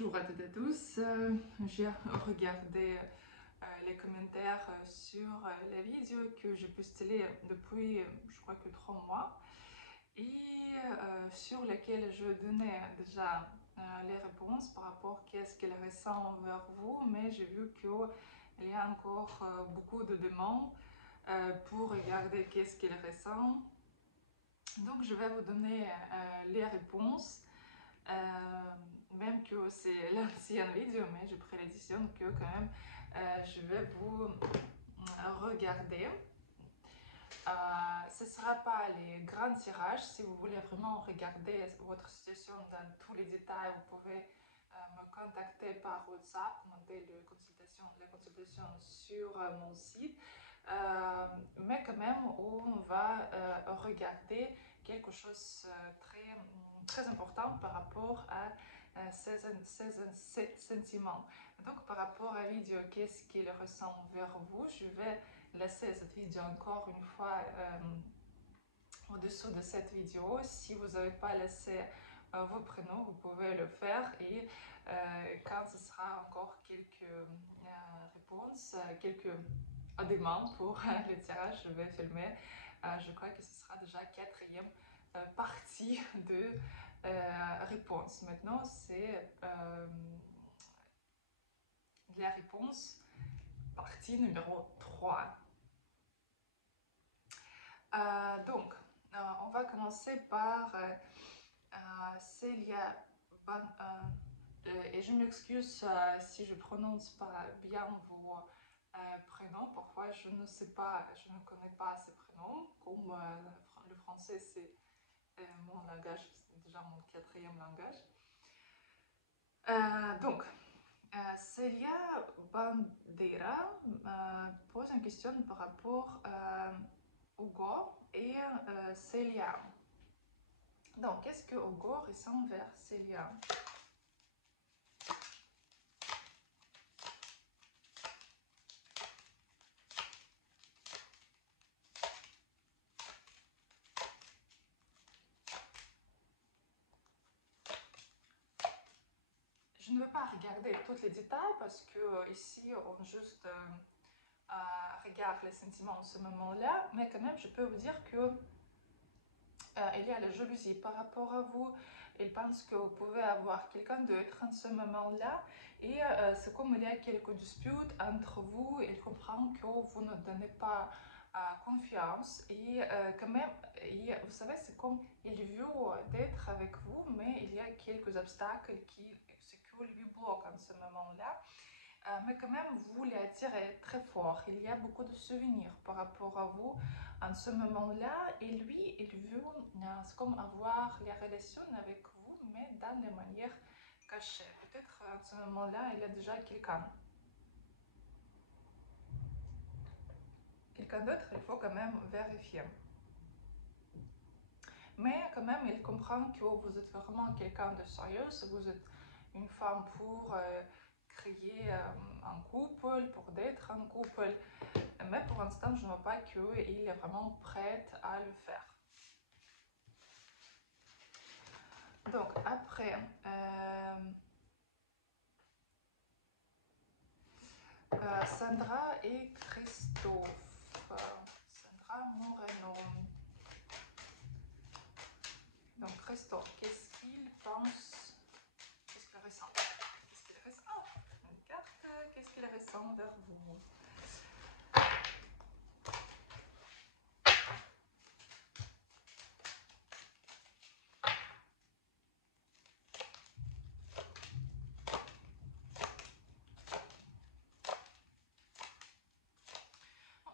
Bonjour à toutes et à tous. J'ai regardé les commentaires sur la vidéo que j'ai postée depuis, je crois que 3 mois, et sur laquelle je donnais déjà les réponses par rapport à ce qu'elle ressent envers vous, mais j'ai vu qu'il y a encore beaucoup de demandes pour regarder qu'est-ce qu'elle ressent. Donc je vais vous donner les réponses. Même que c'est l'ancienne vidéo, mais j'ai pris l'édition que quand même je vais vous regarder. Ce ne sera pas les grands tirages. Si vous voulez vraiment regarder votre situation dans tous les détails, vous pouvez me contacter par WhatsApp, demander la consultation sur mon site. Mais quand même, on va regarder quelque chose très important par rapport à ces sentiments. Donc, par rapport à la vidéo, qu'est-ce qu'il ressent vers vous, je vais laisser cette vidéo encore une fois au-dessous de cette vidéo. Si vous n'avez pas laissé vos prénoms, vous pouvez le faire, et quand ce sera encore quelques réponses, quelques demandes pour le tirage, je vais filmer. Je crois que ce sera déjà quatrième partie de réponse. Maintenant, c'est la réponse partie numéro 3. Donc, on va commencer par Célia et je m'excuse si je prononce pas bien vos prénoms. Parfois, je ne sais pas, je ne connais pas ces prénoms. Comme le français, c'est mon langage, c'est déjà mon quatrième langage. Donc, Célia Bandera pose une question par rapport à Hugo et Célia. Donc, qu'est-ce que Hugo ressent vers Célia? Je ne vais pas regarder tous les détails parce que ici on juste regarde les sentiments en ce moment-là, mais quand même je peux vous dire que il y a la jalousie par rapport à vous. Il pense que vous pouvez avoir quelqu'un d'autre en ce moment-là, et c'est comme il y a quelques disputes entre vous. Il comprend que vous ne donnez pas confiance, et quand même, vous savez, c'est comme il veut d'être avec vous, mais il y a quelques obstacles qui lui bloquent en ce moment-là. Mais quand même, vous l'attirez très fort. Il y a beaucoup de souvenirs par rapport à vous en ce moment-là. Et lui, il veut c'est comme avoir la relation avec vous, mais dans des manières cachées. Peut-être en ce moment-là, il y a déjà quelqu'un. Quelqu'un d'autre, il faut quand même vérifier. Mais quand même, il comprend que vous êtes vraiment quelqu'un de sérieux. Vous êtes une femme pour créer un couple, pour d'être un couple. Mais pour l'instant, je ne vois pas qu'il est vraiment prêt à le faire. Donc après, Sandra et Christophe. Sandra Moreno. Donc Christophe, qu'est-ce qu'il pense? Qu'est-ce qu'il ressent? Qu'est-ce qu'il ressent? Une carte. Qu'est-ce qu'il ressent vers vous?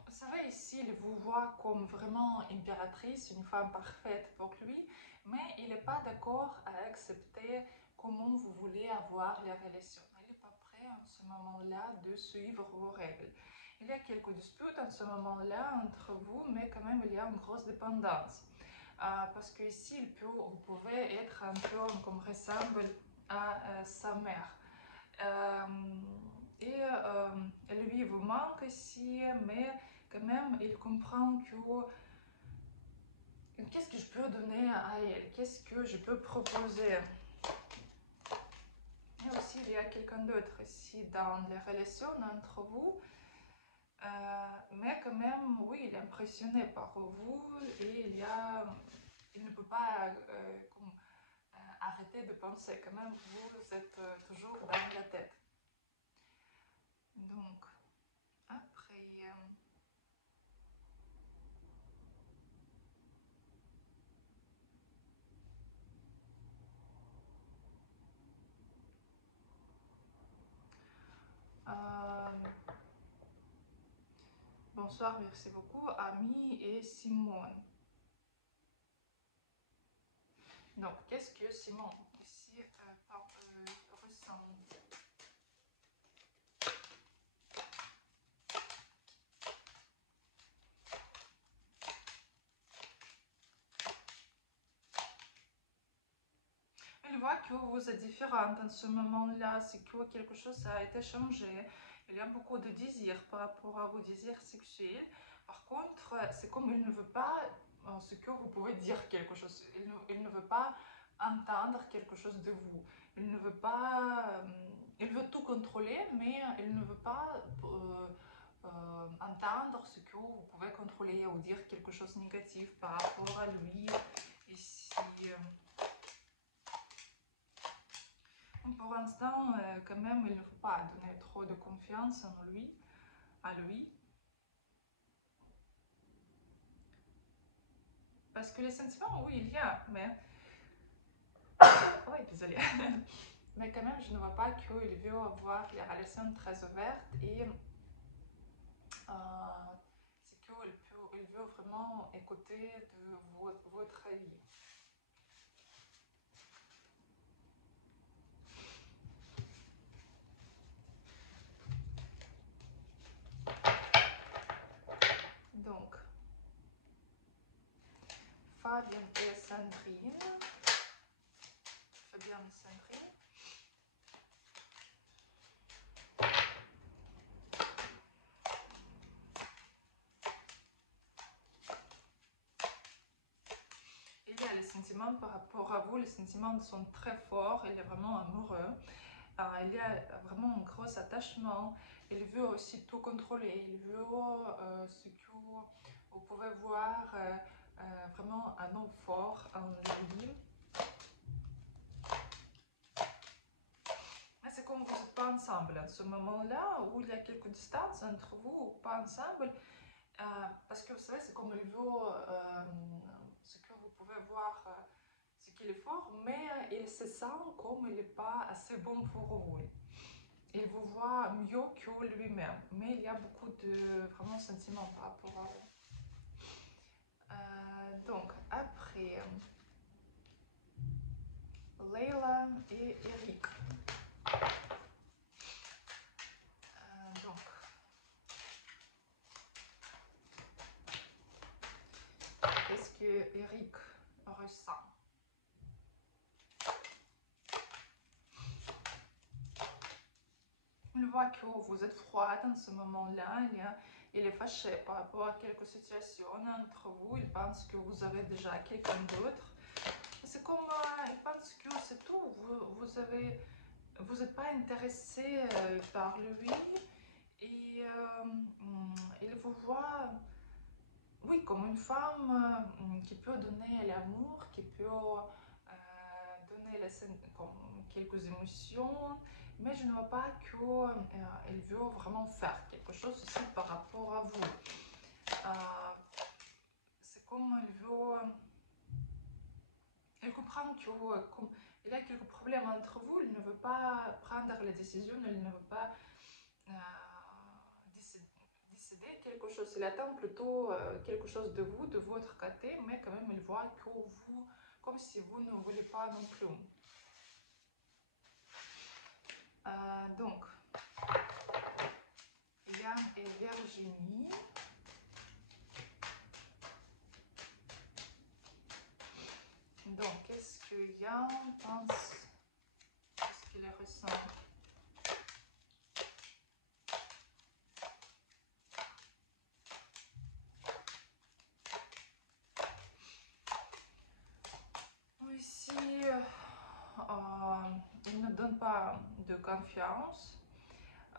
Vous savez, ici, il vous voit comme vraiment impératrice, une femme parfaite pour lui, mais il n'est pas d'accord à accepter comment vous voulez avoir les relations. Il n'est pas prêt en ce moment-là de suivre vos règles. Il y a quelques disputes en ce moment-là entre vous, mais quand même il y a une grosse dépendance. Parce que ici, vous pouvez être un peu comme ressemble à sa mère. Et lui vous manque ici, mais quand même il comprend que qu'est-ce que je peux donner à elle, qu'est-ce que je peux proposer. Et aussi y a quelqu'un d'autre ici dans les relations entre vous, mais quand même, oui, il est impressionné par vous et il ne peut pas arrêter de penser. Quand même, vous êtes toujours dans la tête. Donc, après... bonsoir, merci beaucoup, Ami et Simone. Donc, qu'est-ce que Simon ici ressent? Il voit que vous êtes différente en ce moment-là, c'est que quelque chose a été changé. Il y a beaucoup de désirs par rapport à vos désirs sexuels. Par contre, c'est comme il ne veut pas ce que vous pouvez dire quelque chose. Il ne veut pas entendre quelque chose de vous. Il ne veut pas... il veut tout contrôler, mais il ne veut pas entendre ce que vous pouvez contrôler ou dire quelque chose de négatif par rapport à lui. Ici... pour l'instant, quand même, il ne faut pas donner trop de confiance en lui, à lui. Parce que les sentiments, oui, il y a, mais... oui, désolée. Mais quand même, je ne vois pas qu'il veut avoir les relations très ouvertes et c'est qu'il veut vraiment écouter de votre avis. Donc, Fabien et Sandrine. Fabien et Sandrine. Il y a les sentiments par rapport à vous, les sentiments sont très forts, il est vraiment amoureux. Il y a vraiment un gros attachement, il veut aussi tout contrôler, il veut ce que vous pouvez voir, vraiment un homme fort en lui. C'est comme vous n'êtes pas ensemble à ce moment-là, où il y a quelques distances entre vous, ou pas ensemble, parce que vous savez, c'est comme il veut ce que vous pouvez voir, ce qu'il est fort, mais il se sent comme il n'est pas assez bon pour vous. Il vous voit mieux que lui-même, mais il y a beaucoup de vraiment sentiments par rapport à vous. Donc, après, Leila et Eric. Donc, qu'est-ce que Eric ressent? Il voit que vous êtes froide en ce moment-là, il est fâché par rapport à quelques situations entre vous, il pense que vous avez déjà quelqu'un d'autre. C'est comme, il pense que c'est tout, vous n'êtes pas intéressé par lui et il vous voit, oui, comme une femme qui peut donner l'amour, qui peut donner comme quelques émotions, mais je ne vois pas qu'il veut vraiment faire quelque chose aussi par rapport à vous. C'est comme il veut... il comprend qu'il a quelques problèmes entre vous, il ne veut pas prendre les décisions, il ne veut pas décider quelque chose. Il attend plutôt quelque chose de vous, de votre côté, mais quand même il voit que vous, comme si vous ne voulez pas non plus. Donc, Yann et Virginie. Donc, qu'est-ce que Yann pense? Qu'est-ce qu'il ressent? Ici, il ne donne pas de confiance.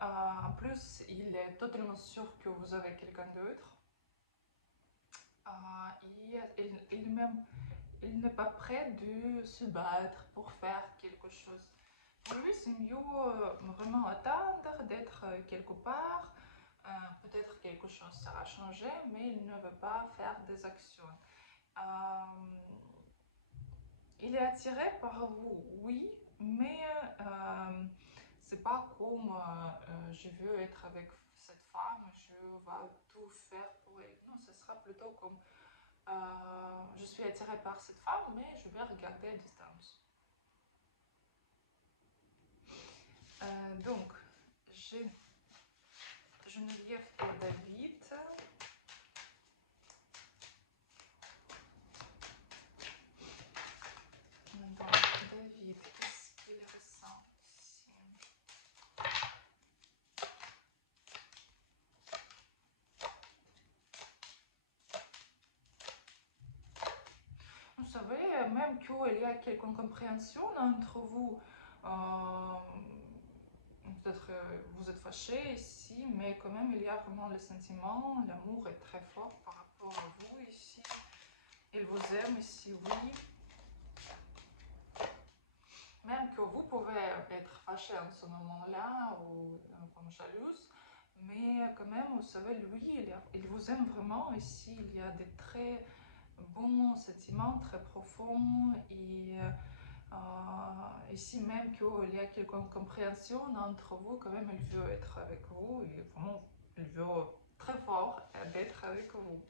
En plus, il est totalement sûr que vous avez quelqu'un d'autre. Il n'est pas prêt de se battre pour faire quelque chose. Pour lui, c'est mieux vraiment attendre d'être quelque part. Peut-être quelque chose sera changé, mais il ne veut pas faire des actions. Il est attiré par vous, oui, mais c'est pas comme je veux être avec cette femme, je vais tout faire pour elle. Non, ce sera plutôt comme je suis attirée par cette femme, mais je vais regarder à distance. Donc, j'ai Geneviève et David. Donc, David, qu'est-ce qu'il ressent ici? Vous savez, même qu'il y a quelque incompréhension entre vous. Peut-être vous êtes fâché ici, mais quand même il y a vraiment le sentiment, l'amour est très fort par rapport à vous ici. Il vous aime ici, oui. Même que vous pouvez être fâché en ce moment-là ou comme jalouse, mais quand même, vous savez, lui, il vous aime vraiment ici. Il y a des très bons sentiments, très profonds. Et ici, même qu'il y a quelque incompréhension entre vous, quand même, il veut être avec vous. Et vraiment, il veut très fort d'être avec vous.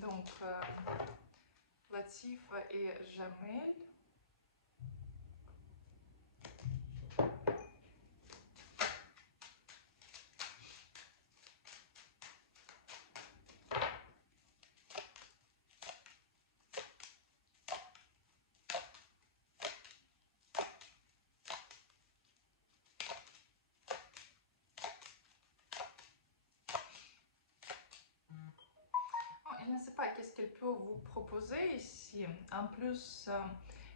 Donc, Latif et Jamel. Il ne sait pas qu'est-ce qu'elle peut vous proposer ici. En plus,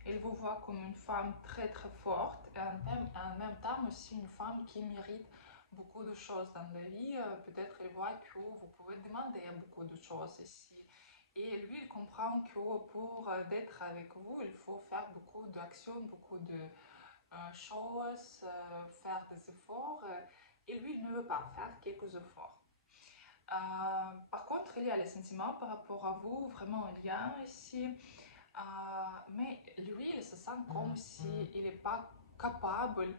il vous voit comme une femme très très forte et en même temps aussi une femme qui mérite beaucoup de choses dans la vie. Peut-être il voit que vous pouvez demander beaucoup de choses ici. Et lui, il comprend que pour d'être avec vous, il faut faire beaucoup d'actions, beaucoup de choses, faire des efforts. Et lui, il ne veut pas faire quelques efforts. Par contre, il y a les sentiments par rapport à vous, vraiment il y a ici, mais lui, il se sent comme s'il n'est pas capable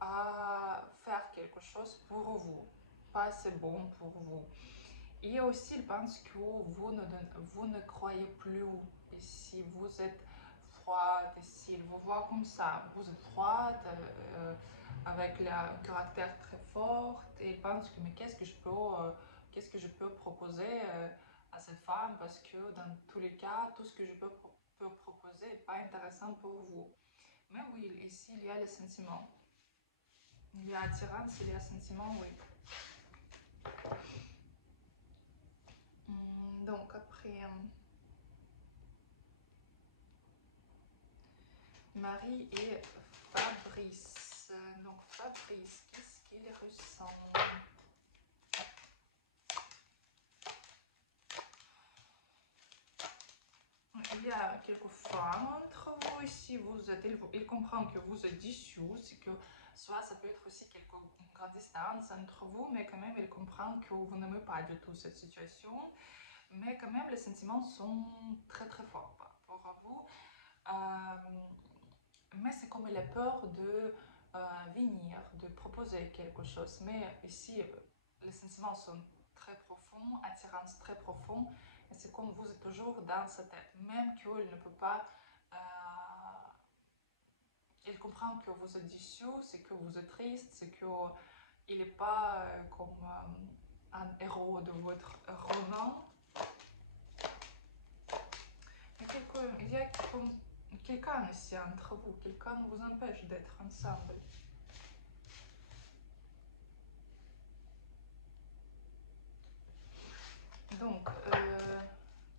à faire quelque chose pour vous, pas assez bon pour vous. Et aussi, il pense que vous ne croyez plus ici, vous êtes froide ici, il vous voit comme ça, vous êtes froide, avec un caractère très fort, et il pense que mais qu'est-ce que je peux proposer à cette femme, parce que dans tous les cas, tout ce que je peux proposer n'est pas intéressant pour vous. Mais oui, ici, il y a les sentiments. Il y a attirance, il y a sentiment, oui. Donc après, Marie et Fabrice. Donc Fabrice, qu'est-ce qu'il ressent? Il y a quelquefois entre vous ici, il comprend que vous êtes déçus, c'est que soit ça peut être aussi quelques grandes distances entre vous, mais quand même il comprend que vous n'aimez pas du tout cette situation, mais quand même les sentiments sont très très forts par rapport à vous. Mais c'est comme il a peur de venir, de proposer quelque chose, mais ici les sentiments sont très profonds, attirance très profonde. Et c'est comme vous êtes toujours dans sa tête, même qu'il ne peut pas. Il comprend que vous êtes déçu, c'est que vous êtes triste, c'est qu'il n'est pas comme un héros de votre roman. Il y a comme quelqu'un ici entre vous, quelqu'un vous empêche d'être ensemble. Donc,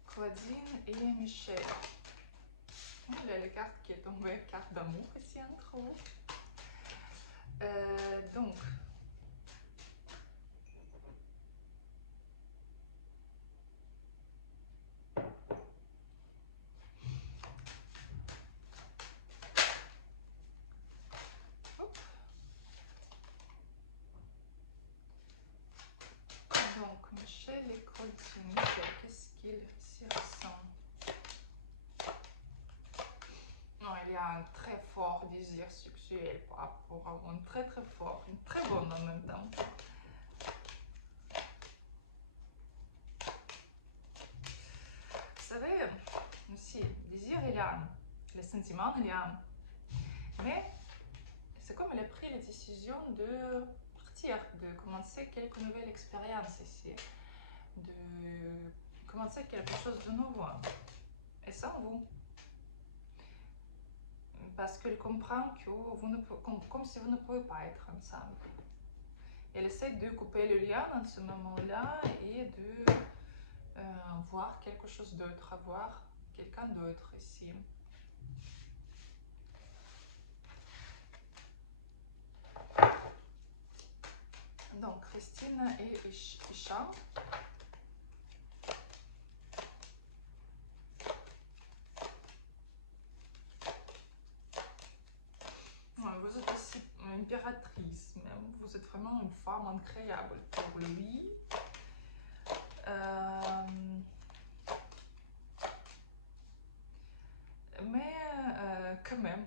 Claudine et Michel. Il y a la carte qui est tombée, carte d'amour ici entre vous. Donc, Michel et Colton. Michel, qu'est-ce qu'il s'y ressent? Non, il y a un très fort désir sexuel par rapport à vous, très fort, une très bonne en même temps. Vous savez, aussi, désir il y a, les sentiments il y a, mais c'est comme elle a pris la décision de partir, de commencer quelques nouvelles expériences ici, de commencer quelque chose de nouveau, et sans vous. Parce qu'elle comprend que vous ne pouvez, comme si vous ne pouvez pas être ensemble. Elle essaie de couper le lien dans ce moment-là et de voir quelque chose d'autre, voir quelqu'un d'autre ici. Donc, Christine et Isha. Vous êtes aussi une impératrice, même. Vous êtes vraiment une femme incroyable pour lui. Mais quand même,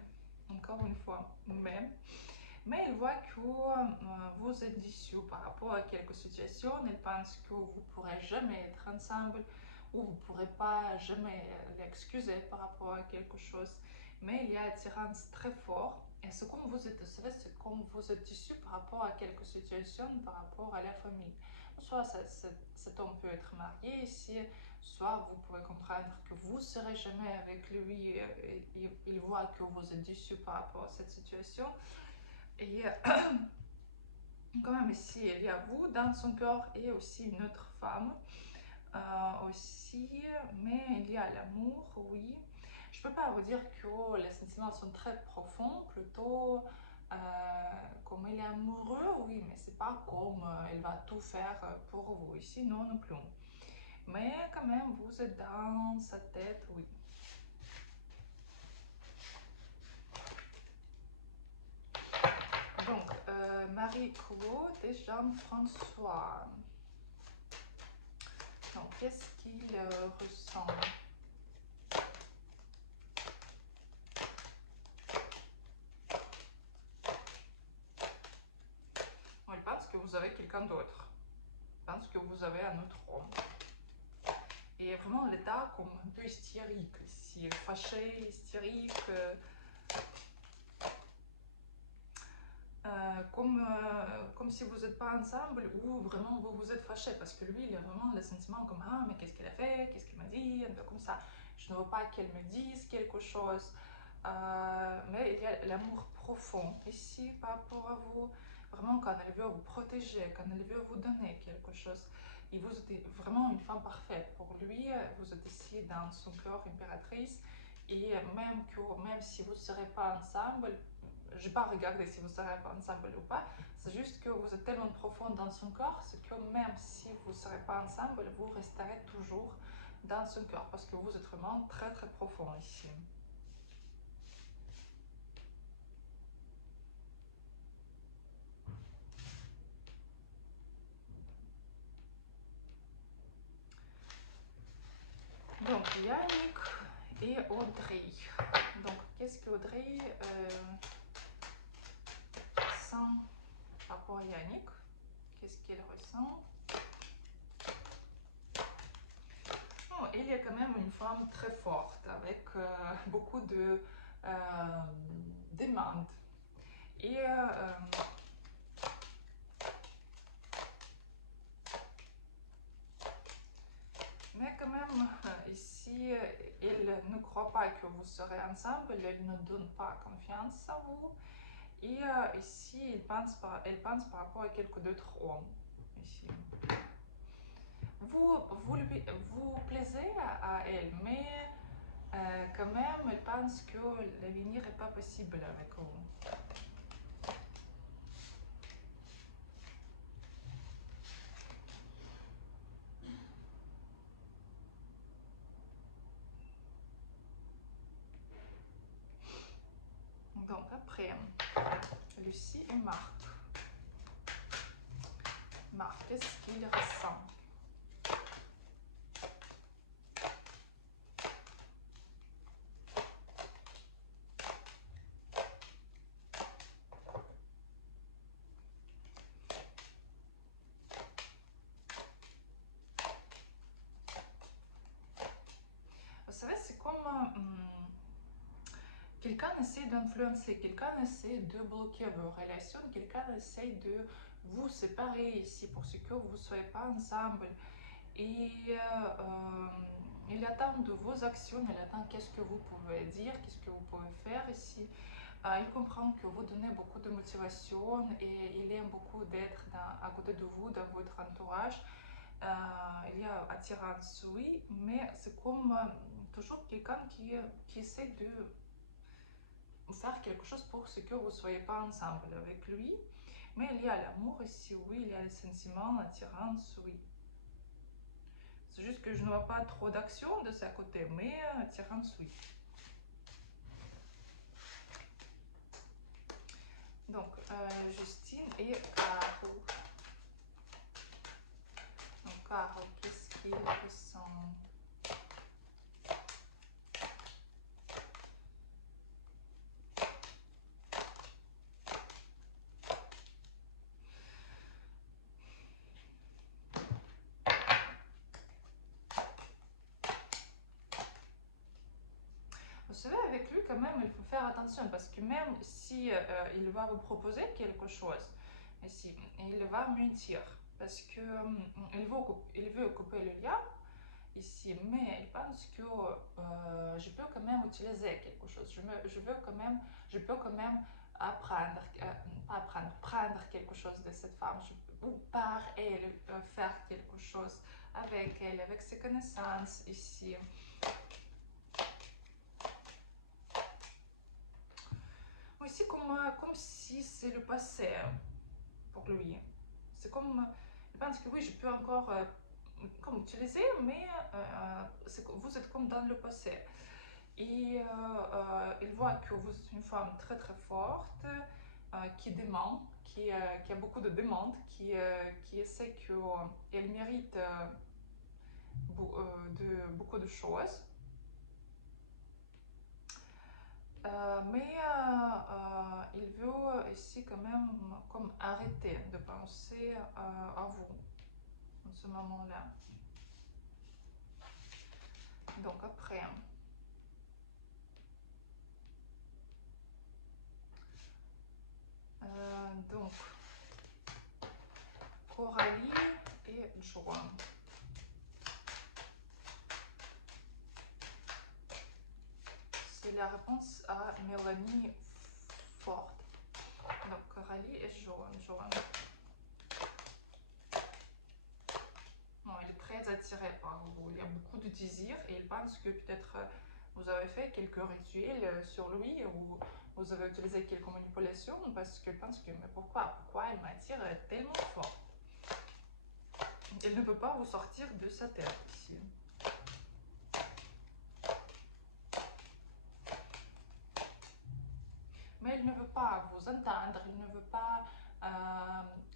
encore une fois, mais il voit que vous êtes déçus par rapport à quelques situations. Il pense que vous ne pourrez jamais être ensemble ou vous ne pourrez pas jamais l'excuser par rapport à quelque chose. Mais il y a une attirance très forte. Et c'est comme vous êtes, c'est comme vous êtes déçus par rapport à quelques situations, par rapport à la famille. Soit cet homme peut être marié ici, soit vous pouvez comprendre que vous ne serez jamais avec lui et il voit que vous êtes déçus par rapport à cette situation. Et quand même ici, il y a vous dans son cœur et aussi une autre femme aussi, mais il y a l'amour, oui. Je peux pas vous dire que les sentiments sont très profonds, plutôt comme il est amoureux, oui, mais c'est pas comme il va tout faire pour vous ici, non plus. Mais quand même, vous êtes dans sa tête, oui. Donc, Marie-Claude et Jean-François. Donc, qu'est-ce qu'il ressent? Il pense que vous avez quelqu'un d'autre. Il pense que vous avez un autre homme. Et vraiment l'état comme un peu hystérique ici, fâché, hystérique. Comme si vous n'êtes pas ensemble ou vraiment vous vous êtes fâché parce que lui il a vraiment le sentiment comme ah mais qu'est-ce qu'elle a fait, qu'est-ce qu'elle m'a dit, un peu comme ça, je ne veux pas qu'elle me dise quelque chose, mais il y a l'amour profond ici par rapport à vous, vraiment quand elle veut vous protéger, quand elle veut vous donner quelque chose, et vous êtes vraiment une femme parfaite pour lui, vous êtes ici dans son cœur impératrice, et même si vous ne serez pas ensemble, je n'ai pas regardé si vous serez pas ensemble ou pas, c'est juste que vous êtes tellement profond dans son corps, c'est que même si vous ne serez pas ensemble, vous resterez toujours dans son cœur, parce que vous êtes vraiment très profond ici. Donc Yannick et Audrey. Donc qu'est-ce qu'Audrey sent par rapport à Yannick? Qu'est-ce qu'elle ressent? Oh, il y a quand même une femme très forte avec beaucoup de demandes. Et mais quand même, ici, il ne croit pas que vous serez ensemble, il ne donne pas confiance à vous. Et ici, elle pense par rapport à quelques d'autres hommes. Ici. vous plaisez à elle, mais quand même, elle pense que l'avenir n'est pas possible avec vous. Donc après, Lucie et Marc. Marc, qu'est-ce qu'il ressent? Vous savez, c'est comme quelqu'un essaie d'influencer, quelqu'un essaie de bloquer vos relations, quelqu'un essaie de vous séparer ici pour ce que vous ne soyez pas ensemble. Et il attend de vos actions, il attend qu'est-ce que vous pouvez dire, qu'est-ce que vous pouvez faire ici. Il comprend que vous donnez beaucoup de motivation et il aime beaucoup d'être à côté de vous, dans votre entourage. Il y a attirance, oui, mais c'est comme toujours quelqu'un qui essaie de faire quelque chose pour ce que vous ne soyez pas ensemble avec lui. Mais il y a l'amour ici, oui, il y a les sentiments, l'attirance, oui. C'est juste que je ne vois pas trop d'action de ce côté, mais attirance, oui. Donc, Justine et Caro. Donc, Caro, qu'est-ce qu'il ressent? Vous savez, avec lui, quand même, il faut faire attention parce que même si il va vous proposer quelque chose, ici, il va mentir parce que il veut couper le lien ici, mais il pense que je peux quand même utiliser quelque chose. Je peux quand même apprendre, pas apprendre, prendre quelque chose de cette femme, ou par elle faire quelque chose avec elle, avec ses connaissances ici. Aussi comme si c'est le passé pour lui. C'est comme, je pense que oui, je peux encore comme utiliser, mais vous êtes comme dans le passé. Et il voit que vous êtes une femme très très forte, qui demande, qui a beaucoup de demandes, qui essaie qu'elle mérite beaucoup de choses. Mais il veut ici quand même comme arrêter de penser à vous en ce moment-là. Donc après, donc Coralie et Joan. C'est la réponse à Mélanie Ford. Donc Coralie et Joan. Non, il est très attiré par vous. Il y a beaucoup de désirs et il pense que peut-être vous avez fait quelques rituels sur lui ou vous avez utilisé quelques manipulations parce qu'il pense que mais pourquoi elle m'attire tellement fort. Il ne peut pas vous sortir de sa tête ici. Mais il ne veut pas vous entendre, il ne veut pas...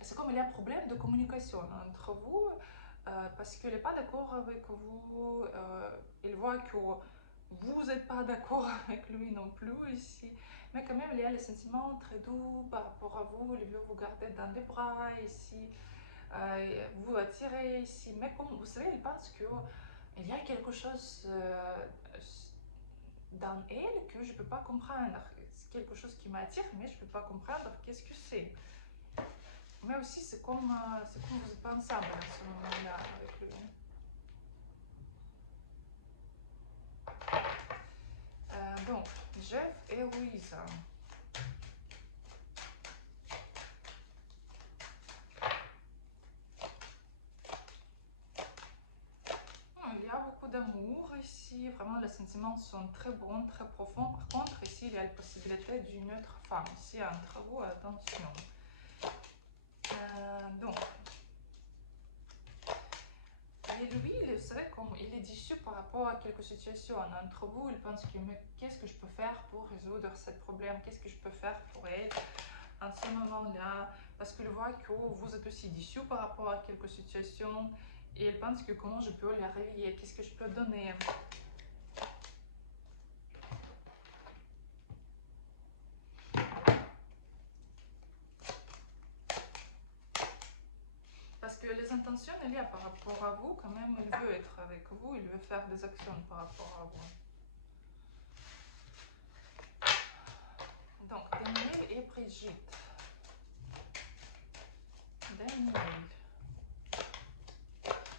c'est comme il y a un problème de communication entre vous parce qu'il n'est pas d'accord avec vous. Il voit que vous n'êtes pas d'accord avec lui non plus ici. Mais quand même, il y a les sentiments très doux par rapport à vous. Il veut vous garder dans les bras ici, vous attirer ici. Mais comme vous savez, il pense qu'il y a quelque chose dans elle que je ne peux pas comprendre. C'est quelque chose qui m'attire, mais je ne peux pas comprendre qu'est-ce que c'est. Mais aussi, c'est comme vous n'êtes pas ensemble à ce moment-là avec lui. Donc, Jeff et Louisa. ici, vraiment, les sentiments sont très bons, très profonds. Par contre, ici, il y a la possibilité d'une autre femme. Ici, entre vous, attention. Donc, et lui, vous savez, comme il est déçu par rapport à quelques situations entre vous, il pense que mais qu'est-ce que je peux faire pour résoudre ce problème, qu'est-ce que je peux faire pour elle en ce moment-là, parce qu'il voit que vous êtes aussi déçu par rapport à quelques situations et il pense que comment je peux les réveiller, qu'est-ce que je peux donner. Parce que les intentions, il y a par rapport à vous, quand même, il veut être avec vous, il veut faire des actions par rapport à vous. Donc, Daniel et Brigitte. Daniel.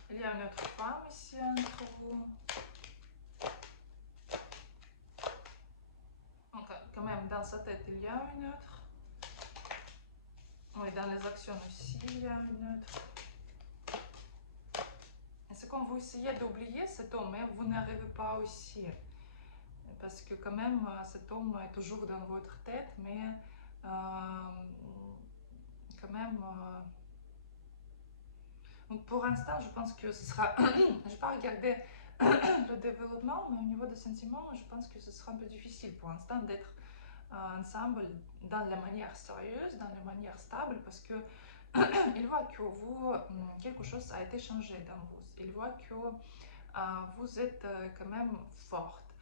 Il y a une autre femme ici entre vous. Donc, quand même, dans sa tête, il y a une autre. Oui, dans les actions aussi, il y a une autre. Et c'est quand vous essayez d'oublier cet homme, mais vous n'arrivez pas aussi. Parce que quand même, cet homme est toujours dans votre tête, mais quand même... Donc pour l'instant, je pense que ce sera... je ne vais pas regarder le développement, mais au niveau des sentiments, je pense que ce sera un peu difficile pour l'instant d'être ensemble dans la manière sérieuse, dans la manière stable, parce que il voit que vous, quelque chose a été changé dans vous. Il voit que vous êtes quand même forte.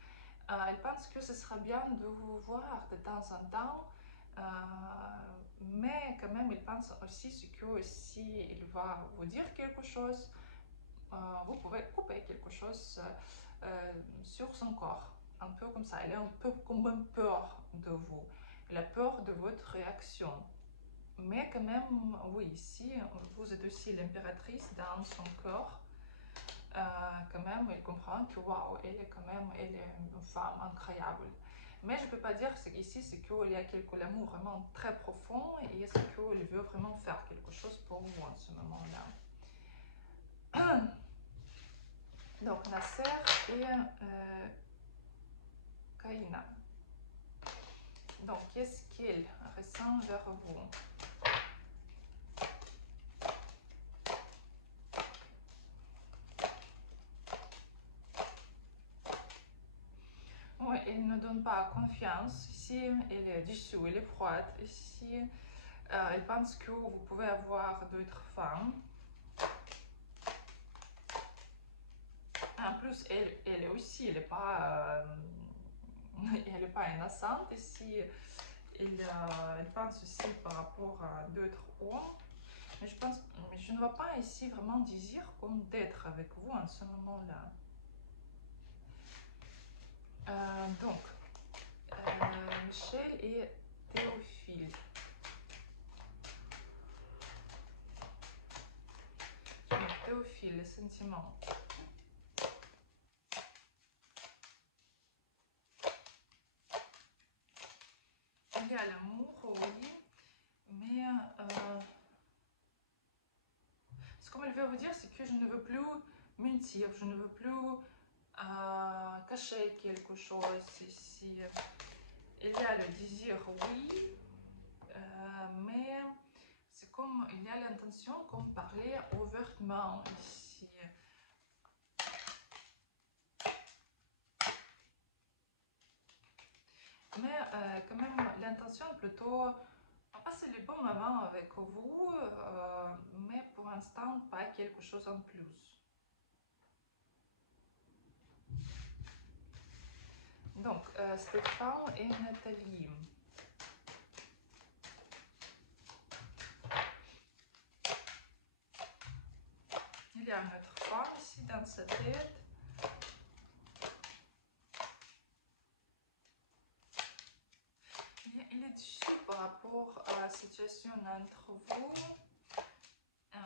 Il pense que ce sera bien de vous voir de temps en temps, mais quand même il pense aussi que si il va vous dire quelque chose, vous pouvez couper quelque chose sur son corps, un peu comme ça. Il a un peu comme peur de vous, il a peur de votre réaction. Mais quand même, oui, ici, vous êtes aussi l'impératrice dans son corps. Quand même, il comprend que waouh, elle est quand même, elle est une femme incroyable. Mais je ne peux pas dire que ici, c'est qu'il y a l'amour vraiment très profond et c'est qu'il veut vraiment faire quelque chose pour vous en ce moment-là. Donc, Nasser et Kaina. Donc, qu'est-ce qu'il ressent vers vous? Oui, il ne donne pas confiance. Ici, elle est déçue, elle est froide. Ici, elle pense que vous pouvez avoir d'autres femmes. En plus, elle aussi, elle n'est pas, innocente. Ici, elle pense aussi par rapport à d'autres hommes. Mais je ne vois pas ici vraiment désir comme d'être avec vous en ce moment-là. Donc, Michel et Théophile. Théophile, les sentiments. Il y a l'amour, oui, mais ce qu'on veut vous dire, c'est que je ne veux plus mentir, je ne veux plus cacher quelque chose ici. Il y a le désir, oui, mais c'est comme il y a l'intention comme parler ouvertement ici. Mais quand même, l'intention est plutôt passer les bons moments avec vous, mais pour l'instant, pas quelque chose en plus. Donc, Stéphane et Nathalie. Il y a une autre femme ici dans sa tête. Il est déçu par rapport à la situation entre vous.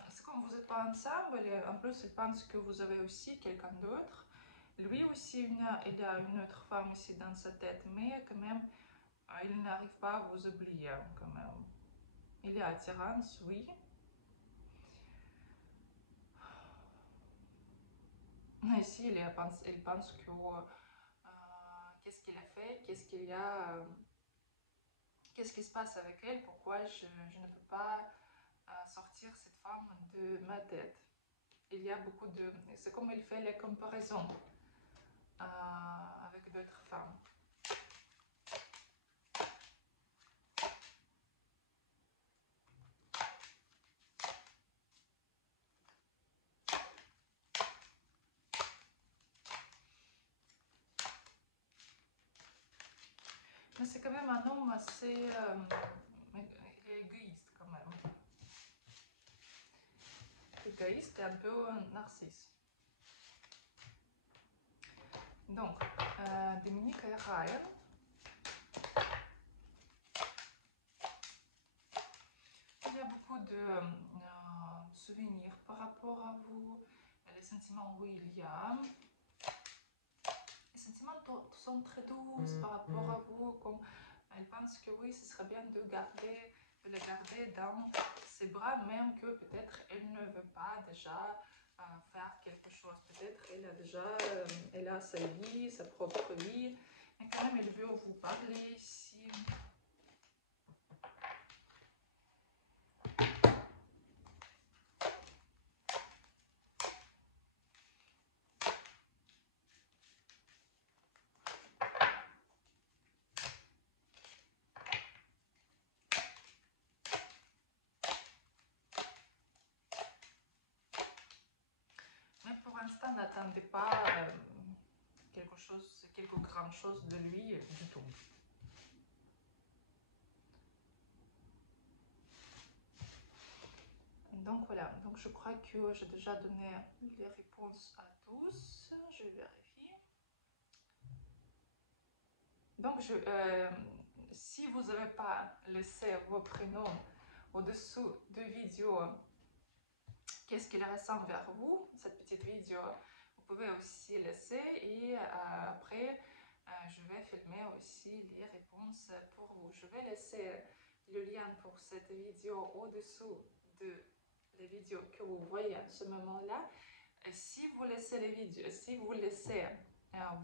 C'est comme vous n'êtes pas ensemble, et en plus il pense que vous avez aussi quelqu'un d'autre. Lui aussi, il y a une autre femme ici dans sa tête, mais quand même, il n'arrive pas à vous oublier quand même. Il y a attirance, oui. Ici, il pense que qu'est-ce qu'il a fait, qu'est-ce qu'il y a, qu'est-ce qui se passe avec elle, pourquoi je ne peux pas sortir cette femme de ma tête. Il y a beaucoup de... C'est comme il fait les comparaisons avec d'autres femmes. Mais c'est quand même un homme assez égoïste quand même. Égoïste et un peu narcisse. Donc, Dominique et Ryan. Il y a beaucoup de souvenirs par rapport à vous, les sentiments William. Les sentiments sont très doux par rapport à vous, comme elle pense que oui, ce serait bien de le garder dans ses bras, même que peut-être elle ne veut pas déjà faire quelque chose. Peut-être elle a déjà elle a sa vie, sa propre vie, mais quand même elle veut vous parler ici. Mais pour l'instant, n'attendez pas quelque grande chose de lui du tout. Donc voilà, donc je crois que j'ai déjà donné les réponses à tous. Je vérifie. Donc si vous n'avez pas laissé vos prénoms au-dessous de vidéo, qu'est-ce qu'il ressent vers vous, cette petite vidéo, vous pouvez aussi laisser et après je vais filmer aussi les réponses pour vous. Je vais laisser le lien pour cette vidéo au-dessous de les vidéos que vous voyez à ce moment-là. Si vous laissez les vidéos, si vous laissez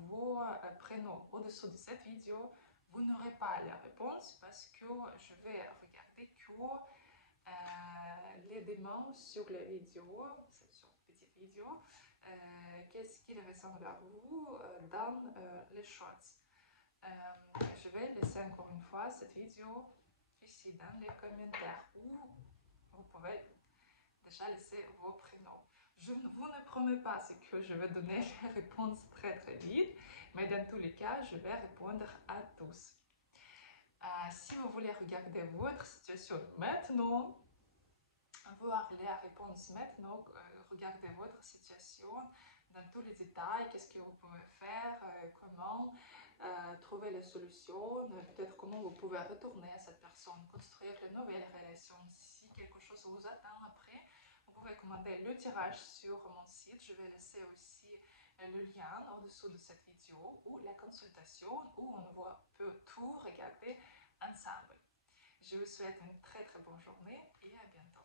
vos prénoms au-dessous de cette vidéo, vous n'aurez pas la réponse parce que je vais regarder que les demandes sur les vidéos, sur petite vidéo, qu'est-ce qu'il ressemble à vous dans les shorts. Je vais laisser encore une fois cette vidéo ici dans les commentaires où vous pouvez déjà laisser vos prénoms. Je vous ne promets pas ce que je vais donner les réponses très vite, mais dans tous les cas, je vais répondre à tous. Si vous voulez regarder votre situation maintenant, voir les réponses maintenant, regardez votre situation dans tous les détails, qu'est-ce que vous pouvez faire, comment trouver les solutions, peut-être comment vous pouvez retourner à cette personne, construire de nouvelles relations. Si quelque chose vous attend après, vous pouvez commander le tirage sur mon site. Je vais laisser aussi le lien en dessous de cette vidéo ou la consultation où on peut tout regarder ensemble. Je vous souhaite une très bonne journée et à bientôt.